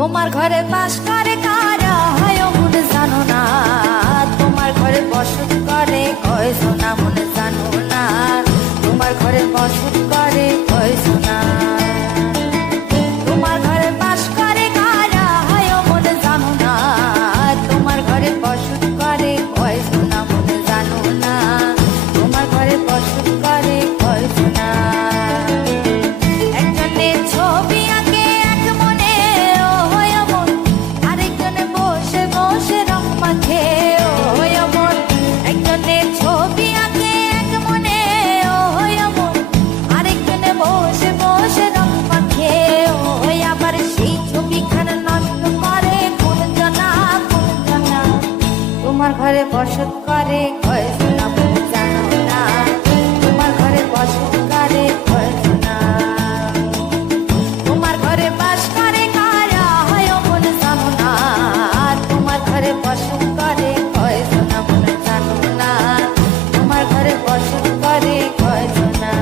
তোমার ঘরে বাস করে কারা হয় মন জানো না, তোমার ঘরে বসত করে কয় সোনা মন জানো না, তোমার ঘরে বসত করে কয় সোনা। তোমার ঘরে বাস করে কারা হয় মন জানো না, তোমার ঘরে বসত করে কয় সোনা মন জানো না, তোমার ঘরে বসত করে কয় সোনা। তোমার ঘরে বসত করে কয় সোনা মন জানো না, তোমার ঘরে বসত করে কয় সোনা। তোমার ঘরে বাস করে কারা হয় মন জানো না, তোমার ঘরে বসত করে কয় সোনা মন জানো না, তোমার ঘরে বসত করে কয় সোনা।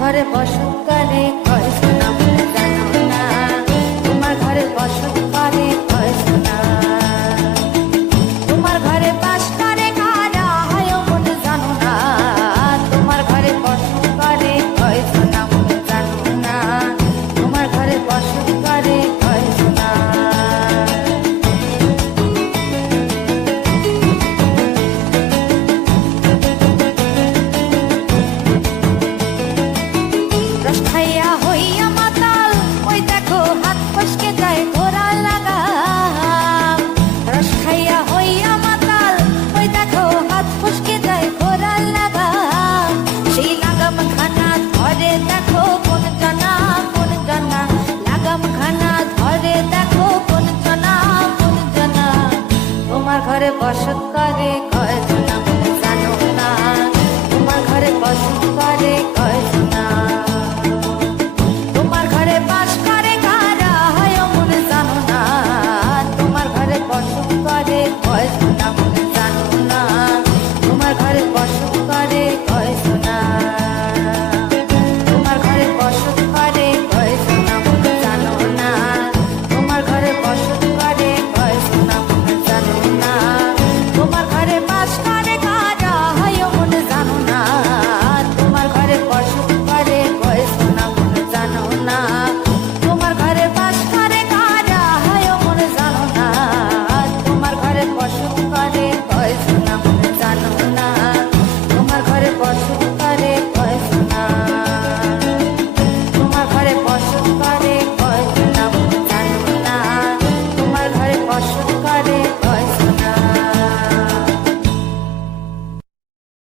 ঘরে বসত করে কয় সোনা মন জানো না, তোমার ঘরে বসত করে কয় সোনা। তোমার ঘরে বাস করে কারা হয় মন জানো না, তোমার ঘরে বসত করে কয় সোনা মন জানো না, তোমার ঘরে বসত করে কয় সোনা। ঘরে বসত করে